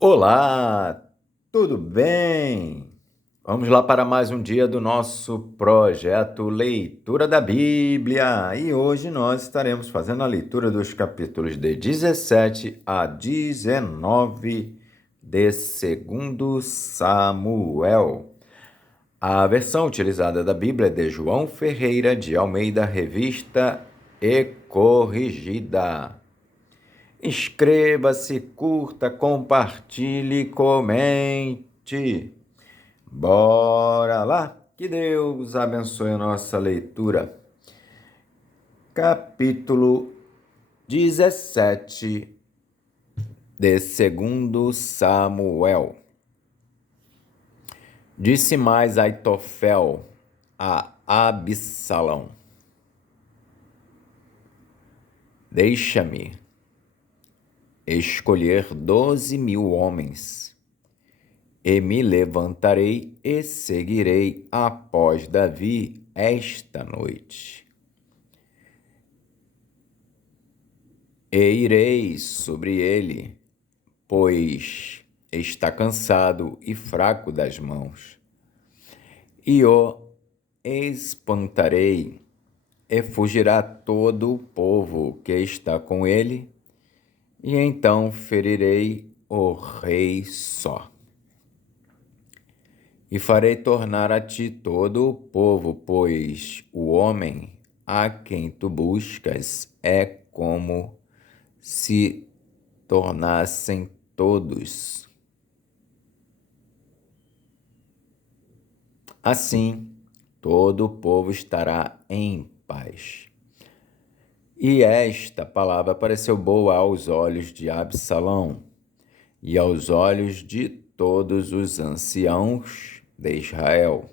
Olá, tudo bem? Vamos lá para mais um dia do nosso projeto Leitura da Bíblia. E hoje nós estaremos fazendo a leitura dos capítulos de 17 a 19 de 2 Samuel. A versão utilizada da Bíblia é de João Ferreira de Almeida, revista e corrigida. Inscreva-se, curta, compartilhe, comente. Bora lá! Que Deus abençoe a nossa leitura. Capítulo 17 de 2 Samuel. Disse mais Aitofel a Absalão: Deixa-me escolher 12.000 homens, e me levantarei e seguirei após Davi esta noite. E irei sobre ele, pois está cansado e fraco das mãos. E o espantarei, e fugirá todo o povo que está com ele, e então ferirei o rei só. E farei tornar a ti todo o povo, pois o homem a quem tu buscas é como se tornassem todos. Assim, todo o povo estará em paz. E esta palavra pareceu boa aos olhos de Absalão e aos olhos de todos os anciãos de Israel.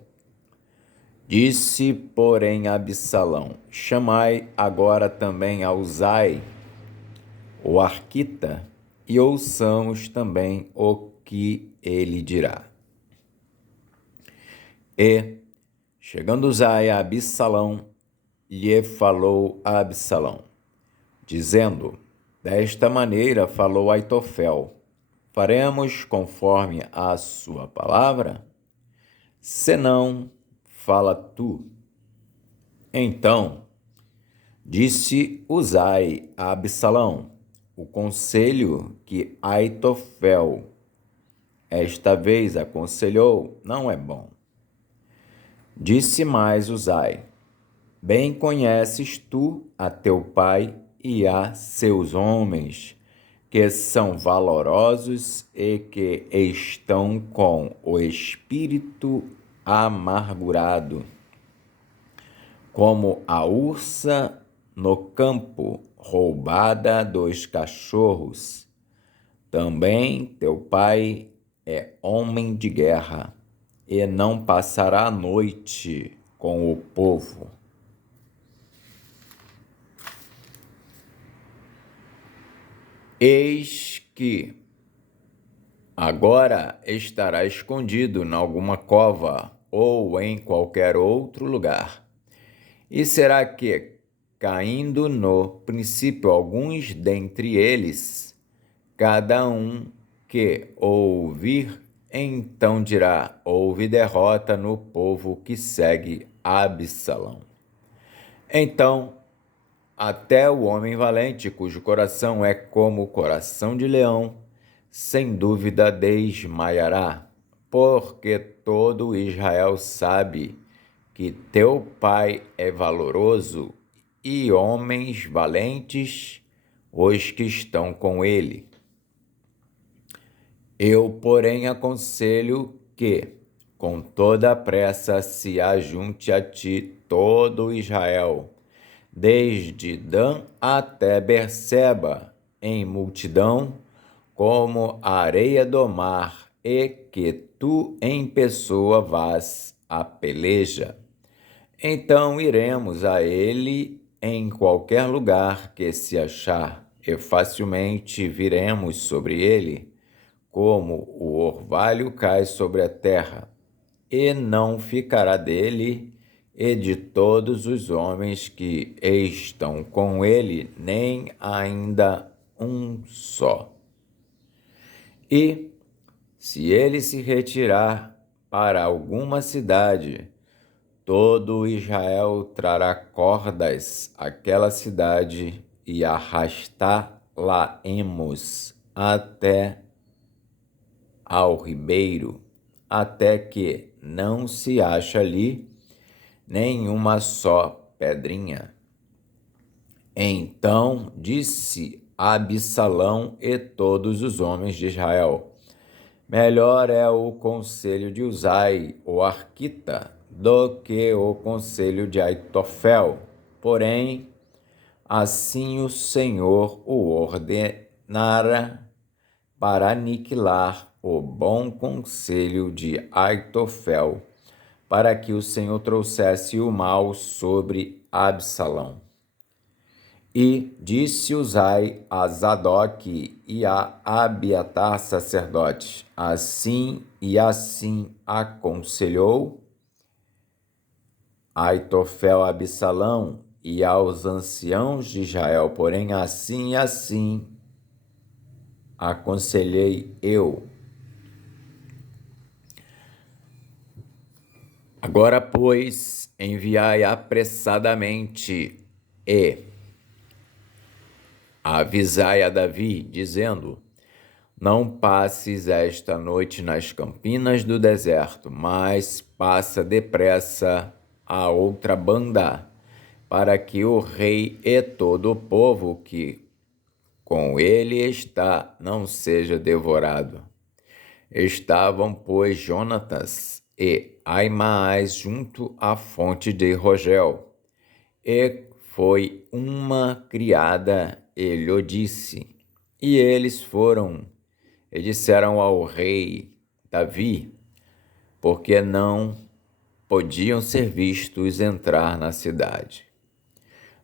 Disse, porém, Absalão: Chamai agora também a Uzai, o arquita, e ouçamos também o que ele dirá. E, chegando Uzai a Absalão, lhe falou a Absalão, dizendo: Desta maneira falou Aitofel: Faremos conforme a sua palavra? Senão, fala tu. Então, disse Uzai a Absalão: O conselho que Aitofel esta vez aconselhou não é bom. Disse mais Uzai: Bem conheces tu a teu pai e a seus homens, que são valorosos e que estão com o espírito amargurado, como a ursa no campo, roubada dos cachorros. Também teu pai é homem de guerra, e não passará a noite com o povo. Eis que agora estará escondido em alguma cova ou em qualquer outro lugar. E será que, caindo no princípio alguns dentre eles, cada um que ouvir, então dirá: houve derrota no povo que segue Absalão. Então, até o homem valente, cujo coração é como o coração de leão, sem dúvida desmaiará, porque todo Israel sabe que teu pai é valoroso e homens valentes os que estão com ele. Eu, porém, aconselho que, com toda a pressa, se ajunte a ti todo Israel, desde Dan até Berseba, em multidão, como a areia do mar, e que tu em pessoa vás à peleja. Então iremos a ele em qualquer lugar que se achar, e facilmente viremos sobre ele, como o orvalho cai sobre a terra, e não ficará dele e de todos os homens que estão com ele, nem ainda um só. E Se ele se retirar para alguma cidade, todo Israel trará cordas àquela cidade e arrastá-la-emos até ao ribeiro, até que não se ache ali nenhuma só pedrinha. Então disse Absalão e todos os homens de Israel: melhor é o conselho de Uzai, o arquita, do que o conselho de Aitofel. Porém, assim o Senhor o ordenara para aniquilar o bom conselho de Aitofel, para que o Senhor trouxesse o mal sobre Absalão. E disse Uzai a Zadok e a Abiatar sacerdotes: assim e assim aconselhou Aitofel a Absalão e aos anciãos de Israel, porém assim e assim aconselhei eu. Agora, pois, enviai apressadamente e avisai a Davi, dizendo: não passes esta noite nas campinas do deserto, mas passa depressa a outra banda, para que o rei e todo o povo que com ele está não seja devorado. Estavam, pois, Jonatas e Aimaas junto à fonte de Rogel, e foi uma criada e lhe disse, e eles foram e disseram ao rei Davi, porque não podiam ser vistos entrar na cidade.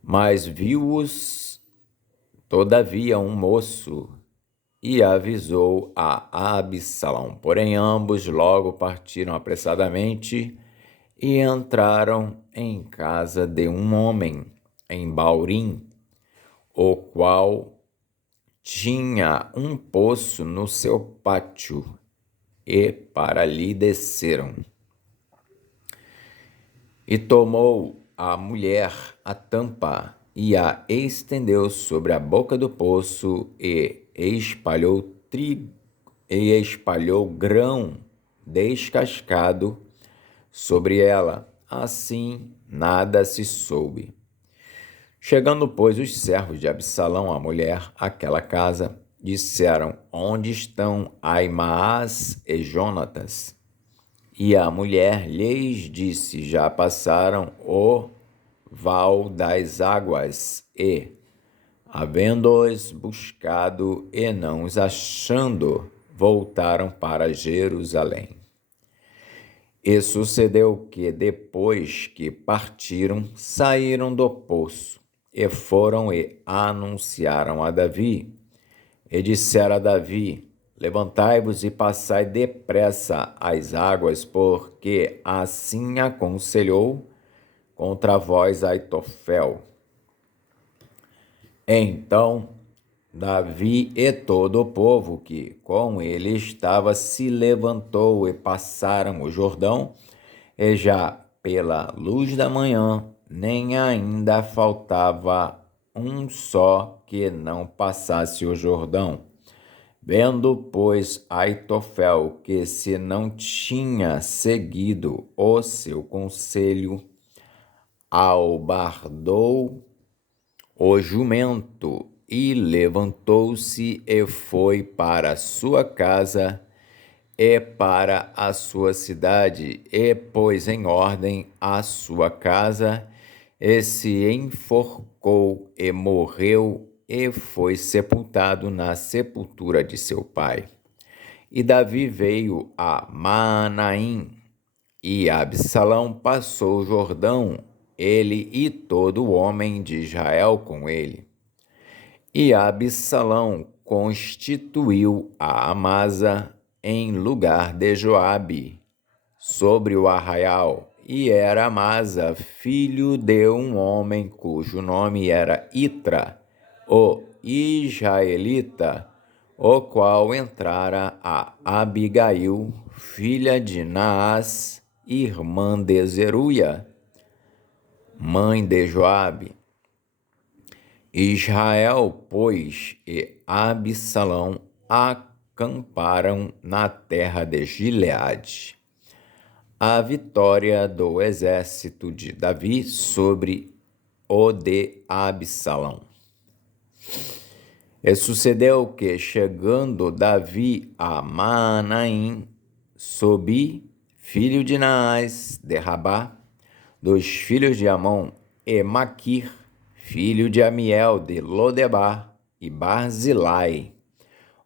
Mas viu-os, todavia, um moço, e avisou a Absalão. Porém, ambos logo partiram apressadamente e entraram em casa de um homem em Baurim, o qual tinha um poço no seu pátio, e para ali desceram. E tomou a mulher a tampa e a estendeu sobre a boca do poço e espalhou grão descascado sobre ela. Assim nada se soube. Chegando, pois, os servos de Absalão, a mulher, àquela casa, disseram: onde estão Aimaas e Jonatas? E a mulher lhes disse: já passaram o val das águas, e, havendo-os buscado e não os achando, voltaram para Jerusalém. E sucedeu que, depois que partiram, saíram do poço, e foram e anunciaram a Davi. E disseram a Davi: levantai-vos e passai depressa as águas, porque assim aconselhou contra vós Aitofel. Então Davi e todo o povo que com ele estava se levantou e passaram o Jordão, e já pela luz da manhã, nem ainda faltava um só que não passasse o Jordão. Vendo, pois, Aitofel que se não tinha seguido o seu conselho, albardou o jumento e levantou-se e foi para a sua casa e para a sua cidade, e pôs em ordem a sua casa, e se enforcou e morreu, e foi sepultado na sepultura de seu pai. E Davi veio a Maanaim, e Absalão passou o Jordão, ele e todo o homem de Israel com ele. E Absalão constituiu a Amasa em lugar de Joabe, sobre o arraial, e era Amasa filho de um homem cujo nome era Itra, o israelita, o qual entrara a Abigail, filha de Naás, irmã de Zeruia, mãe de Joabe. Israel, pois, e Absalão acamparam na terra de Gileade. A vitória do exército de Davi sobre o de Absalão. E sucedeu que, chegando Davi a Maanaim, Sobi, filho de Naás, de Rabá, dos filhos de Amon, e Maquir, filho de Amiel, de Lodebar, e Barzilai,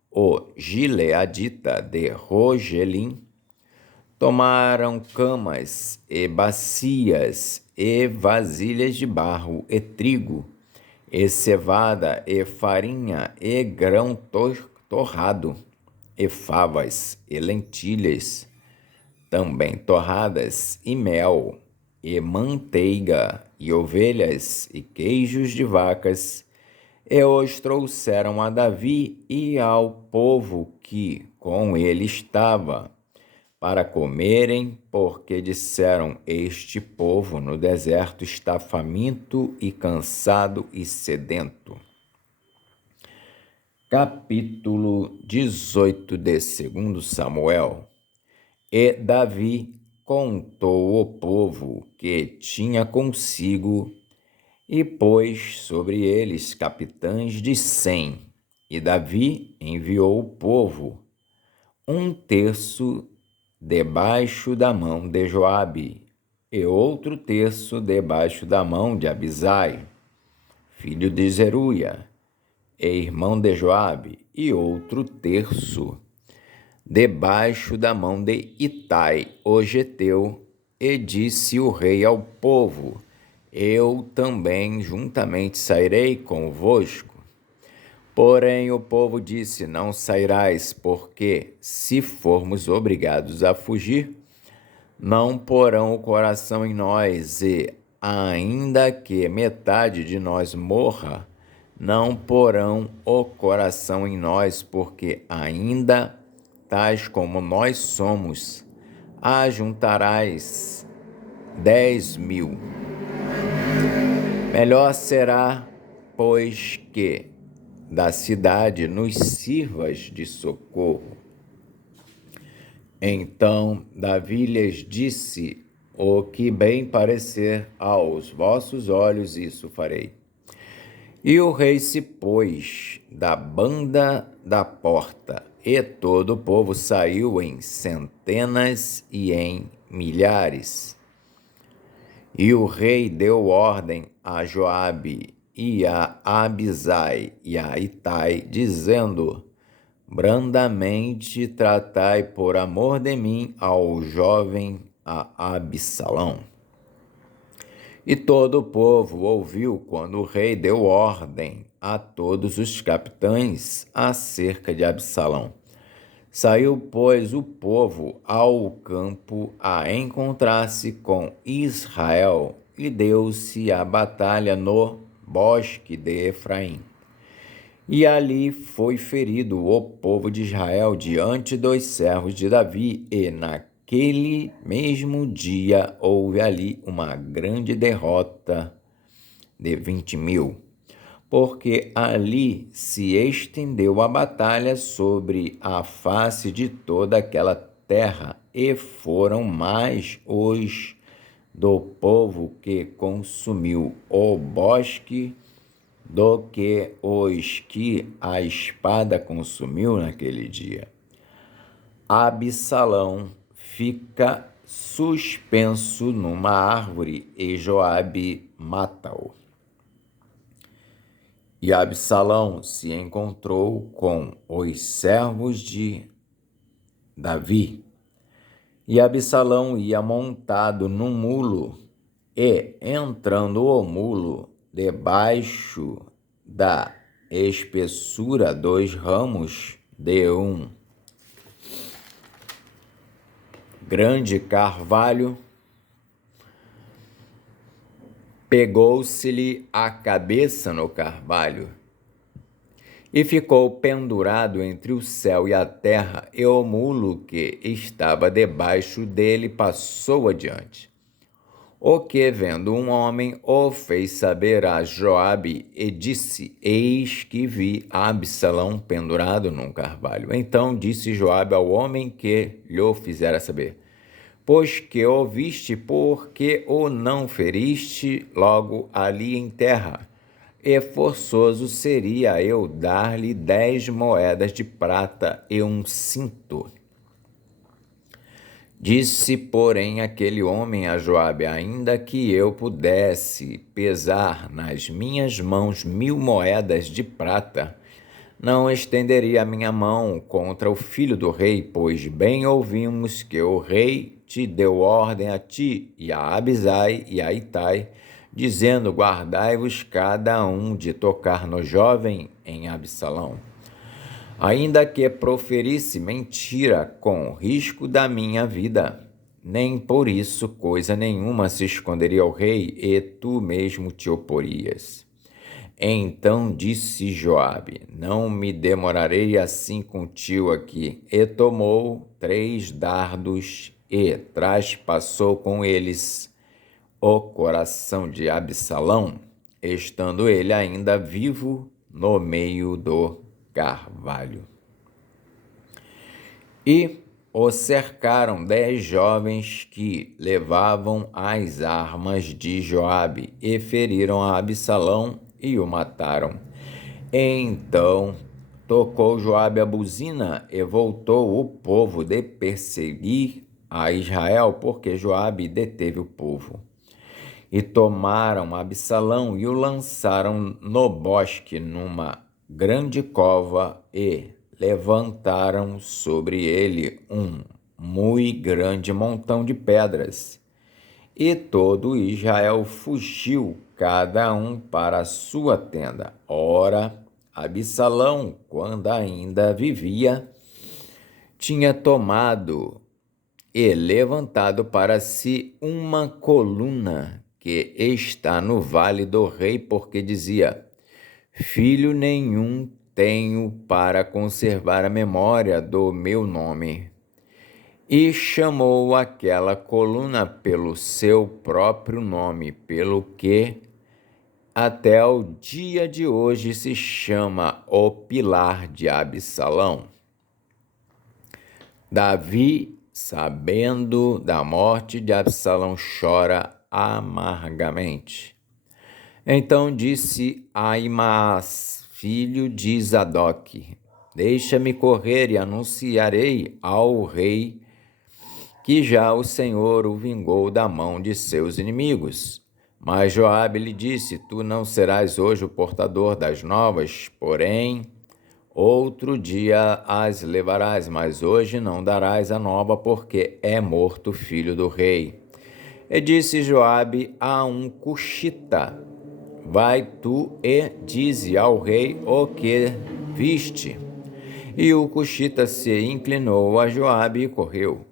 o gileadita de Rogelim, tomaram camas e bacias e vasilhas de barro e trigo, e cevada e farinha e grão torrado, e favas e lentilhas, também torradas, e mel, e manteiga, e ovelhas, e queijos de vacas, e os trouxeram a Davi e ao povo que com ele estava, para comerem, porque disseram: este povo no deserto está faminto e cansado e sedento. Capítulo 18 de 2 Samuel. E Davi contou o povo que tinha consigo, e pôs sobre eles capitães de 100. E Davi enviou o povo, 1/3 debaixo da mão de Joabe, e outro terço debaixo da mão de Abisai, filho de Zeruia, e irmão de Joabe, e outro terço debaixo da mão de Itai, o geteu. E disse o rei ao povo: eu também juntamente sairei convosco. Porém o povo disse: não sairás, porque, se formos obrigados a fugir, não porão o coração em nós, e, ainda que metade de nós morra, não porão o coração em nós, porque ainda, tais como nós somos, ajuntarás 10.000. Melhor será, pois, que da cidade nos sirvas de socorro. Então Davi lhes disse: o que bem parecer aos vossos olhos, isso farei. E o rei se pôs da banda da porta, e todo o povo saiu em centenas e em milhares. E o rei deu ordem a Joabe e a Abisai e a Itai, dizendo: brandamente tratai por amor de mim ao jovem a Absalão. E todo o povo ouviu quando o rei deu ordem a todos os capitães acerca de Absalão. Saiu, pois, o povo ao campo a encontrar-se com Israel, e deu-se a batalha no bosque de Efraim. E ali foi ferido o povo de Israel diante dos servos de Davi, e naquele mesmo dia houve ali uma grande derrota de 20.000, porque ali se estendeu a batalha sobre a face de toda aquela terra, e foram mais os do povo que consumiu o bosque do que os que a espada consumiu naquele dia. Absalão fica suspenso numa árvore e Joabe mata-o. E Absalão se encontrou com os servos de Davi. E Absalão ia montado num mulo, e, entrando o mulo debaixo da espessura dos ramos de um grande carvalho, pegou-se-lhe a cabeça no carvalho, E ficou pendurado entre o céu e a terra, e o mulo que estava debaixo dele passou adiante. O que, vendo um homem, o fez saber a Joabe e disse: Eis que vi Absalão pendurado num carvalho. Então disse Joabe ao homem que lhe fizera saber: Pois que o viste, porque o não feriste logo ali em terra? E forçoso seria eu dar-lhe 10 moedas de prata e um cinto. Disse, porém, aquele homem a Joabe: ainda que eu pudesse pesar nas minhas mãos 1000 moedas de prata, não estenderia a minha mão contra o filho do rei, pois bem ouvimos que o rei te deu ordem a ti e a Abisai e a Itai, dizendo: guardai-vos cada um de tocar no jovem em Absalão. Ainda que proferisse mentira com risco da minha vida, nem por isso coisa nenhuma se esconderia ao rei, e tu mesmo te oporias. Então disse Joabe: não me demorarei assim contigo aqui. E tomou 3 dardos e traspassou com eles o coração de Absalão, estando ele ainda vivo no meio do carvalho. E o cercaram 10 jovens que levavam as armas de Joabe e feriram a Absalão e o mataram. Então tocou Joabe a buzina e voltou o povo de perseguir a Israel, porque Joabe deteve o povo. E tomaram Absalão e o lançaram no bosque numa grande cova e levantaram sobre ele um muito grande montão de pedras. E todo Israel fugiu, cada um para a sua tenda. Ora, Absalão, quando ainda vivia, tinha tomado e levantado para si uma coluna que está no vale do rei, porque dizia: filho nenhum tenho para conservar a memória do meu nome. E chamou aquela coluna pelo seu próprio nome, pelo que até o dia de hoje se chama o Pilar de Absalão. Davi, sabendo da morte de Absalão, chora amargamente. Então disse Aimaas, filho de Zadok: deixa-me correr e anunciarei ao rei que já o Senhor o vingou da mão de seus inimigos. Mas Joabe lhe disse: tu não serás hoje o portador das novas, porém outro dia as levarás, mas hoje não darás a nova, porque é morto o filho do rei. E disse Joabe a um cuxita: vai tu e dize ao rei o que viste. E o cuxita se inclinou a Joabe e correu.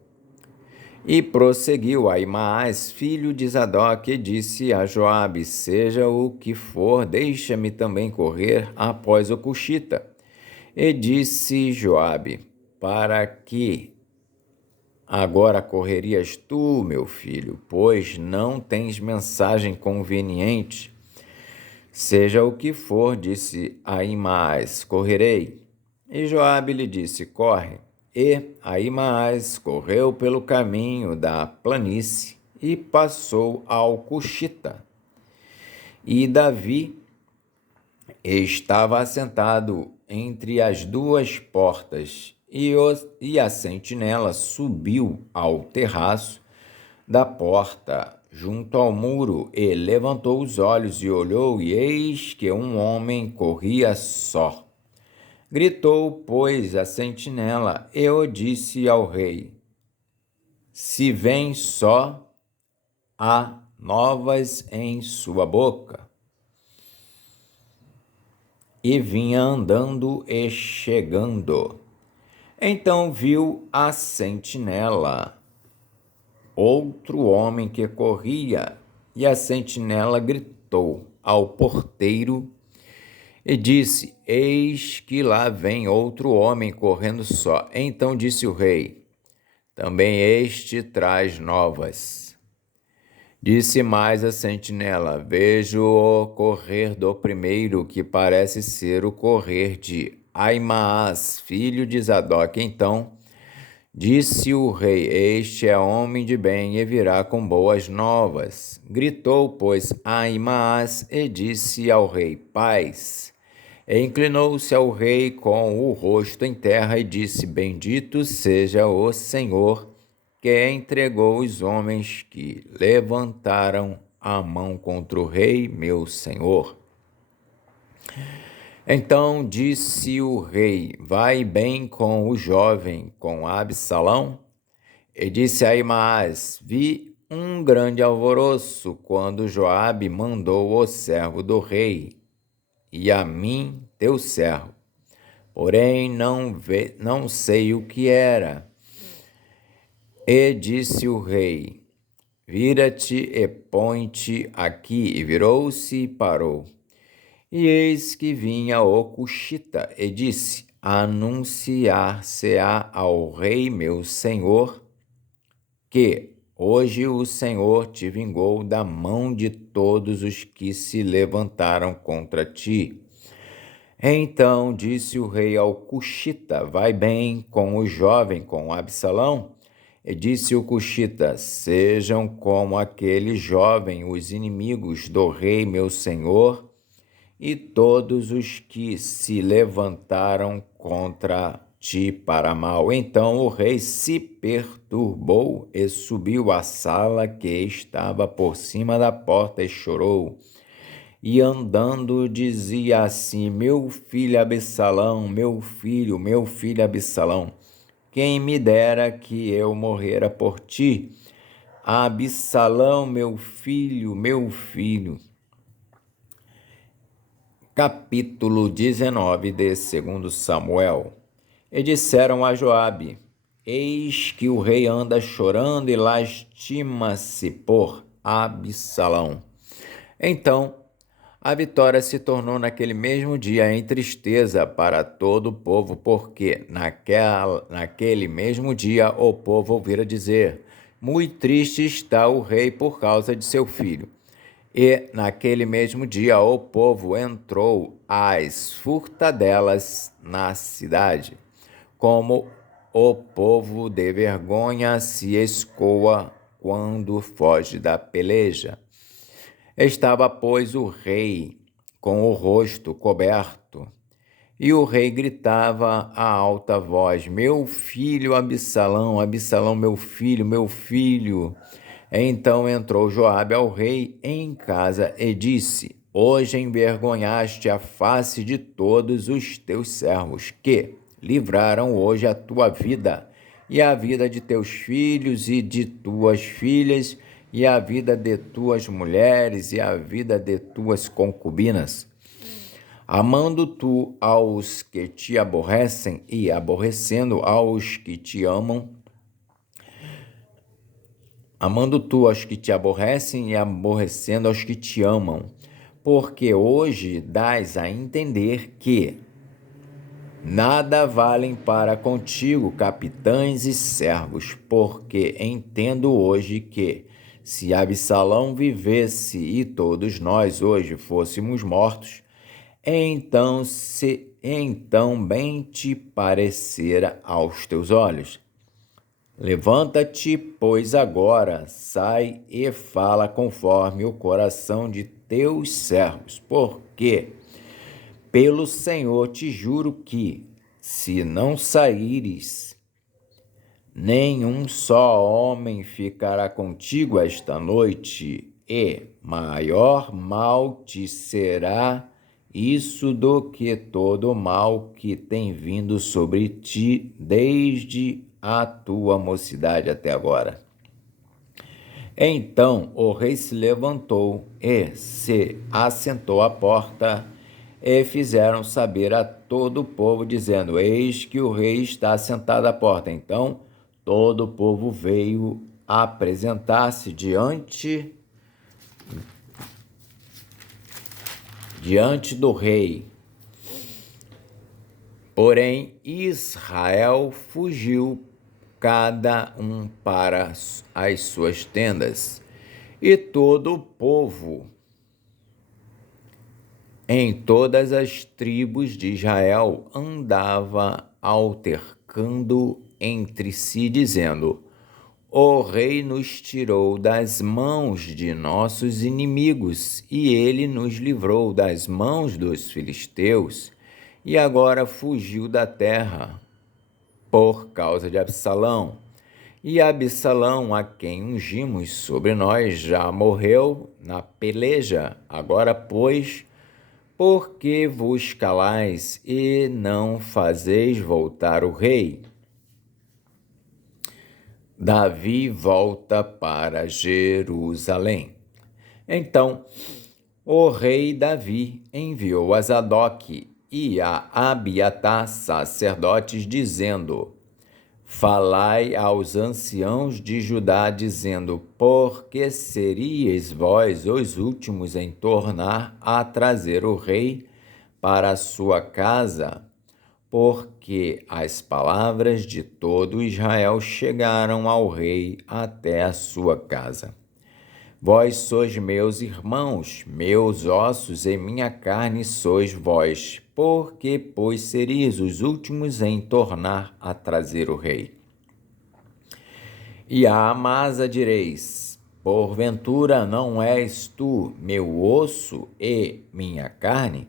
E prosseguiu Aimaas, filho de Zadok, e disse a Joabe: seja o que for, deixa-me também correr após o cuxita. E disse Joabe: para que agora correrias tu, meu filho, pois não tens mensagem conveniente? Seja o que for, disse Aimaas, correrei. E Joabe lhe disse: corre. E Aimaas correu pelo caminho da planície e passou ao Cuxita. E Davi estava assentado entre as 2 portas, e a sentinela subiu ao terraço da porta junto ao muro e levantou os olhos e olhou, e eis que um homem corria só. Gritou, pois, a sentinela e o disse ao rei: se vem só, há novas em sua boca. E vinha andando e chegando. Então viu a sentinela outro homem que corria, e a sentinela gritou ao porteiro e disse: eis que lá vem outro homem correndo só. Então disse o rei: também este traz novas. Disse mais a sentinela: vejo-o correr do primeiro, que parece ser o correr de Aimaas, filho de Zadok. Então disse o rei: este é homem de bem e virá com boas novas. Gritou, pois, Aimaas e disse ao rei: paz. E inclinou-se ao rei com o rosto em terra e disse: bendito seja o Senhor, que entregou os homens que levantaram a mão contra o rei, meu senhor. Então disse o rei: vai bem com o jovem, com Absalão? E disse a Aimaas: vi um grande alvoroço quando Joabe mandou o servo do rei, e a mim, teu servo. Porém, não sei o que era. E disse o rei: vira-te e põe-te aqui. E virou-se e parou. E eis que vinha o Cuxita e disse: anunciar-se-á ao rei meu senhor que hoje o Senhor te vingou da mão de todos os que se levantaram contra ti. Então disse o rei ao Cuxita: vai bem com o jovem, com Absalão? E disse o Cuxita: sejam como aquele jovem os inimigos do rei meu senhor e todos os que se levantaram contra ti para mal. Então o rei se perturbou e subiu à sala que estava por cima da porta e chorou. E andando dizia assim: meu filho Absalão, meu filho Absalão, quem me dera que eu morrera por ti. Absalão, meu filho, meu filho. Capítulo 19 de 2 Samuel. E disseram a Joabe: eis que o rei anda chorando e lastima-se por Absalão. Então a vitória se tornou naquele mesmo dia em tristeza para todo o povo, porque naquele mesmo dia o povo ouvira dizer: muito triste está o rei por causa de seu filho. E naquele mesmo dia o povo entrou às furtadelas na cidade, como o povo de vergonha se escoa quando foge da peleja. Estava, pois, o rei com o rosto coberto, e o rei gritava a alta voz: meu filho Absalão, Absalão, meu filho, meu filho. Então entrou Joabe ao rei em casa e disse: hoje envergonhaste a face de todos os teus servos, que livraram hoje a tua vida, e a vida de teus filhos e de tuas filhas, e a vida de tuas mulheres, e a vida de tuas concubinas. Amando tu aos que te aborrecem, e aborrecendo aos que te amam, amando tu aos que te aborrecem e aborrecendo aos que te amam, porque hoje dás a entender que nada valem para contigo capitães e servos, porque entendo hoje que, se Absalão vivesse e todos nós hoje fôssemos mortos, então bem te parecera aos teus olhos. Levanta-te, pois agora, sai e fala conforme o coração de teus servos, porque pelo Senhor te juro que, se não saíres, nenhum só homem ficará contigo esta noite, e maior mal te será isso do que todo o mal que tem vindo sobre ti desde a tua mocidade até agora. Então o rei se levantou e se assentou à porta, e fizeram saber a todo o povo, dizendo: eis que o rei está sentado à porta. Então todo o povo veio apresentar-se diante do rei. Porém, Israel fugiu, cada um para as suas tendas, e todo o povo em todas as tribos de Israel andava altercando entre si, dizendo: O rei nos tirou das mãos de nossos inimigos, e ele nos livrou das mãos dos filisteus, e agora fugiu da terra por causa de Absalão. E Absalão, a quem ungimos sobre nós, já morreu na peleja. Agora, pois, por que vos calais e não fazeis voltar o rei? Davi volta para Jerusalém. Então, o rei Davi enviou a Zadok e a Abiatar, sacerdotes, dizendo: Falai aos anciãos de Judá, dizendo: Por que seríeis vós os últimos em tornar a trazer o rei para a sua casa? Porque as palavras de todo Israel chegaram ao rei até a sua casa. Vós sois meus irmãos, meus ossos e minha carne sois vós. Por que, pois, seríeis os últimos em tornar a trazer o rei? E a Amasa direis: Porventura não és tu meu osso e minha carne?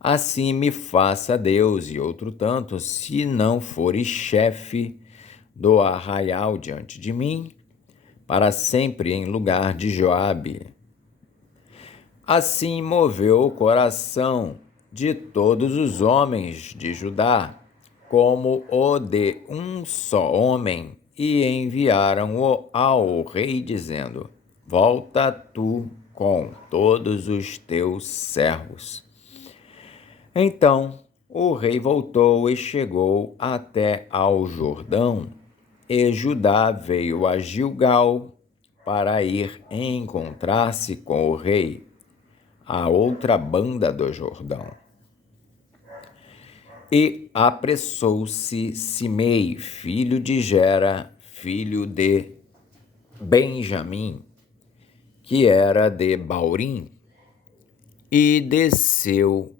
Assim me faça Deus e outro tanto, se não fores chefe do arraial diante de mim, para sempre em lugar de Joabe. Assim moveu o coração de todos os homens de Judá, como o de um só homem, e enviaram-o ao rei, dizendo: Volta tu com todos os teus servos. Então o rei voltou e chegou até ao Jordão, e Judá veio a Gilgal para ir encontrar-se com o rei, à outra banda do Jordão. E apressou-se Simei, filho de Gera, filho de Benjamim, que era de Baurim, e desceu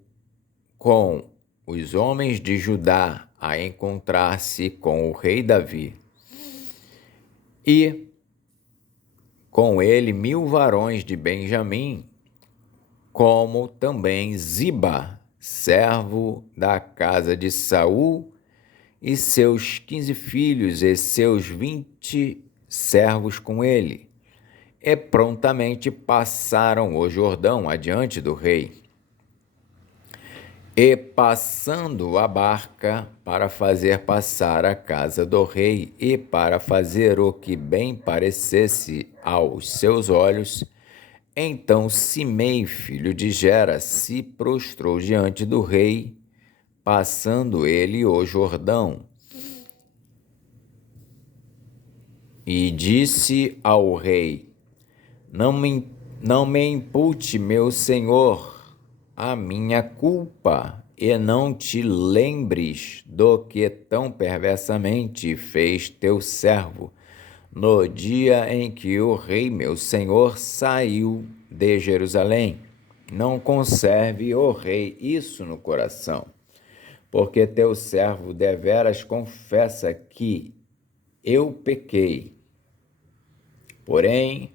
com os homens de Judá a encontrar-se com o rei Davi. E com ele 1000 varões de Benjamim, como também Ziba, servo da casa de Saul, e seus 15 filhos e seus 20 servos com ele. E prontamente passaram o Jordão adiante do rei. E passando a barca para fazer passar a casa do rei e para fazer o que bem parecesse aos seus olhos, então Simei, filho de Gera, se prostrou diante do rei, passando ele o Jordão, e disse ao rei: Não me impute, meu senhor, a minha culpa, e não te lembres do que tão perversamente fez teu servo, no dia em que o rei, meu senhor, saiu de Jerusalém. Não conserve, ó rei, isso no coração, porque teu servo deveras confessa que eu pequei. Porém,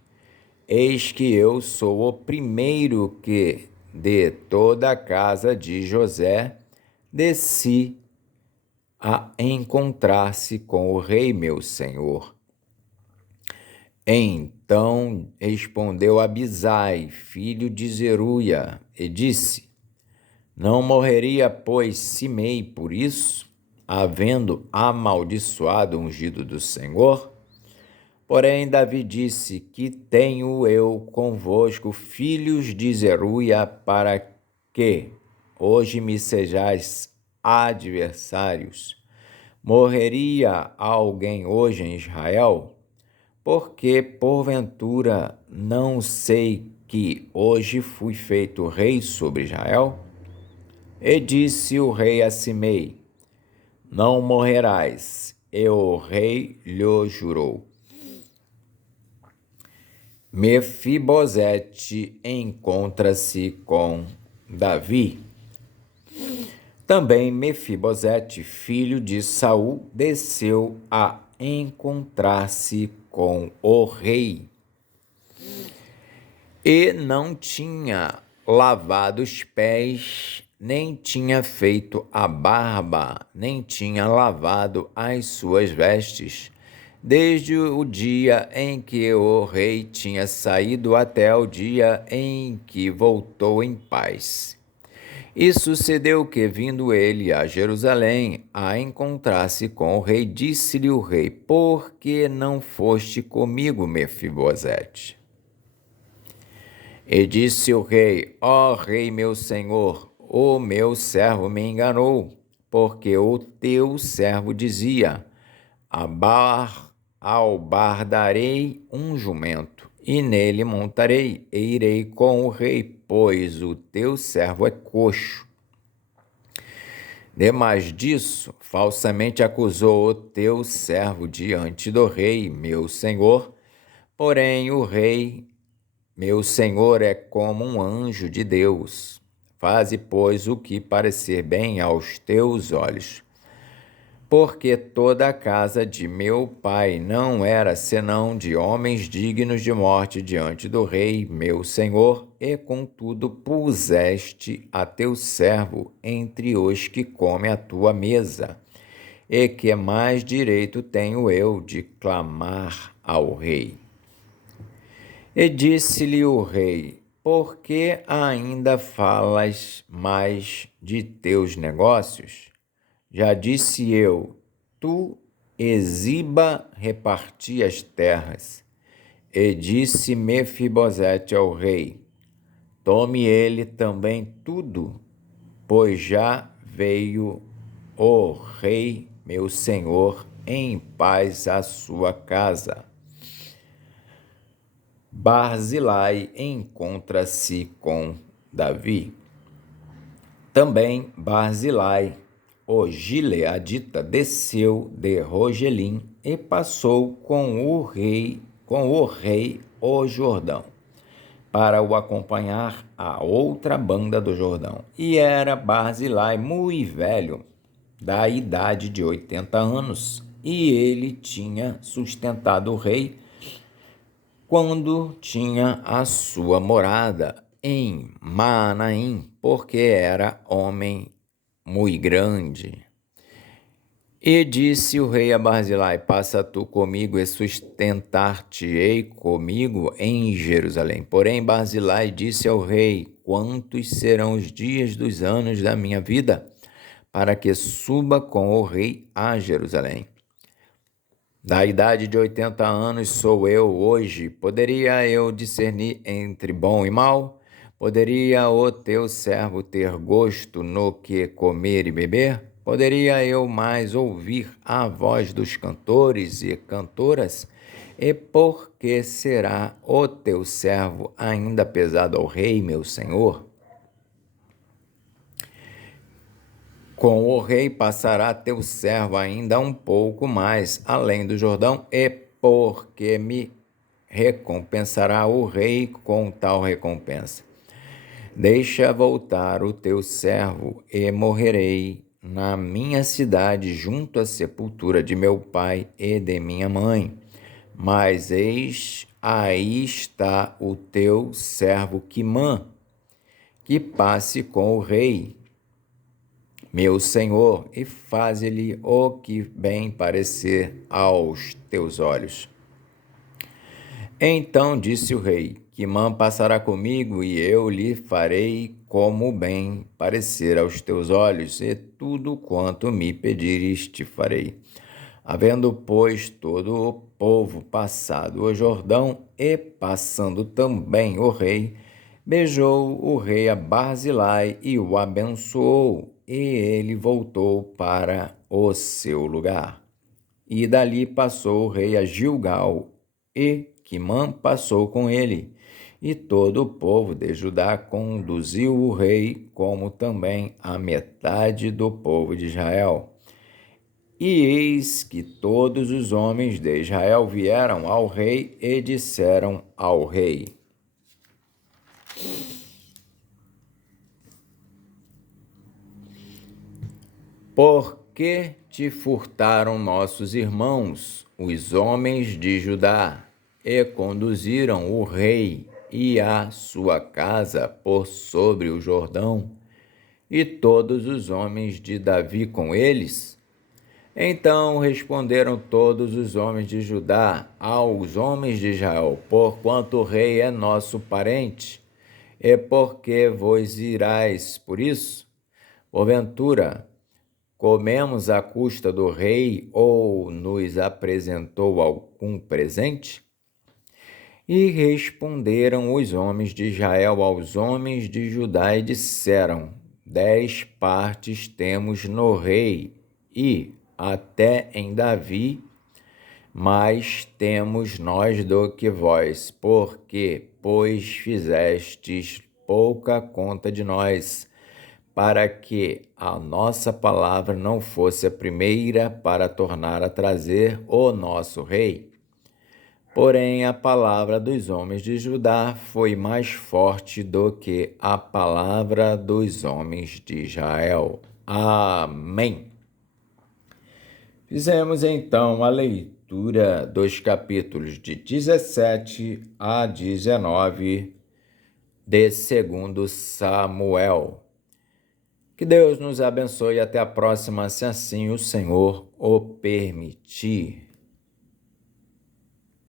eis que eu sou o primeiro que, de toda a casa de José, desci a encontrar-se com o rei meu senhor. Então respondeu Abisai, filho de Zeruia, e disse: Não morreria, pois, Simei por isso, havendo amaldiçoado o ungido do Senhor? Porém, Davi disse: Que tenho eu convosco, filhos de Zeruia, para que hoje me sejais adversários? Morreria alguém hoje em Israel? Porque, porventura, não sei que hoje fui feito rei sobre Israel? E disse o rei a Simei: não morrerás. E o rei lhe jurou. Mefibosete encontra-se com Davi. Também Mefibosete, filho de Saul, desceu a encontrar-se com o rei. E não tinha lavado os pés, nem tinha feito a barba, nem tinha lavado as suas vestes, desde o dia em que o rei tinha saído até o dia em que voltou em paz. E sucedeu que, vindo ele a Jerusalém a encontrar-se com o rei, disse-lhe o rei: por que não foste comigo, Mefibosete? E disse o rei: ó rei meu senhor, o meu servo me enganou, porque o teu servo dizia: albardarei um jumento, e nele montarei, e irei com o rei, pois o teu servo é coxo. Demais disso, falsamente acusou o teu servo diante do rei, meu senhor. Porém, o rei, meu senhor, é como um anjo de Deus. Faze, pois, o que parecer bem aos teus olhos. Porque toda a casa de meu pai não era senão de homens dignos de morte diante do rei, meu senhor, e contudo puseste a teu servo entre os que comem à tua mesa. E que mais direito tenho eu de clamar ao rei? E disse-lhe o rei: por que ainda falas mais de teus negócios? Já disse eu, tu e Ziba reparti as terras. E disse Mefibosete ao rei: tome ele também tudo, pois já veio o rei, meu senhor, em paz à sua casa. Barzilai encontra-se com Davi. Também Barzilai, o gileadita, desceu de Rogelim e passou com o rei o Jordão, para o acompanhar a outra banda do Jordão. E era Barzilai muito velho, da idade de 80 anos, e ele tinha sustentado o rei quando tinha a sua morada em Maanaim, porque era homem muito grande. E disse o rei a Barzilai: passa tu comigo e sustentar-te-ei comigo em Jerusalém. Porém Barzilai disse ao rei: quantos serão os dias dos anos da minha vida, para que suba com o rei a Jerusalém? Da idade de 80 anos sou eu hoje. Poderia eu discernir entre bom e mal? Poderia o teu servo ter gosto no que comer e beber? Poderia eu mais ouvir a voz dos cantores e cantoras? E por que será o teu servo ainda pesado ao rei, meu senhor? Com o rei passará teu servo ainda um pouco mais além do Jordão, e porque me recompensará o rei com tal recompensa. Deixa voltar o teu servo, e morrerei na minha cidade, junto à sepultura de meu pai e de minha mãe. Mas eis, aí está o teu servo Quimã, que passe com o rei, meu senhor, e faze-lhe o que bem parecer aos teus olhos. Então disse o rei: Quimã passará comigo, e eu lhe farei como bem parecer aos teus olhos, e tudo quanto me pedires te farei. Havendo, pois, todo o povo passado o Jordão, e passando também o rei, beijou o rei a Barzilai e o abençoou, e ele voltou para o seu lugar. E dali passou o rei a Gilgal, e Quimã passou com ele. E todo o povo de Judá conduziu o rei, como também a metade do povo de Israel. E eis que todos os homens de Israel vieram ao rei e disseram ao rei: Por que te furtaram nossos irmãos, os homens de Judá, e conduziram o rei e a sua casa por sobre o Jordão, e todos os homens de Davi com eles? Então responderam todos os homens de Judá aos homens de Israel: Porquanto o rei é nosso parente, e por que vos irais por isso? Porventura, comemos à custa do rei, ou nos apresentou algum presente? E responderam os homens de Israel aos homens de Judá e disseram: 10 partes temos no rei, e até em Davi, mais temos nós do que vós, porque, pois, fizestes pouca conta de nós, para que a nossa palavra não fosse a primeira para tornar a trazer o nosso rei. Porém, a palavra dos homens de Judá foi mais forte do que a palavra dos homens de Israel. Amém. Fizemos então a leitura dos capítulos de 17 a 19 de 2 Samuel. Que Deus nos abençoe e até a próxima, se assim o Senhor o permitir.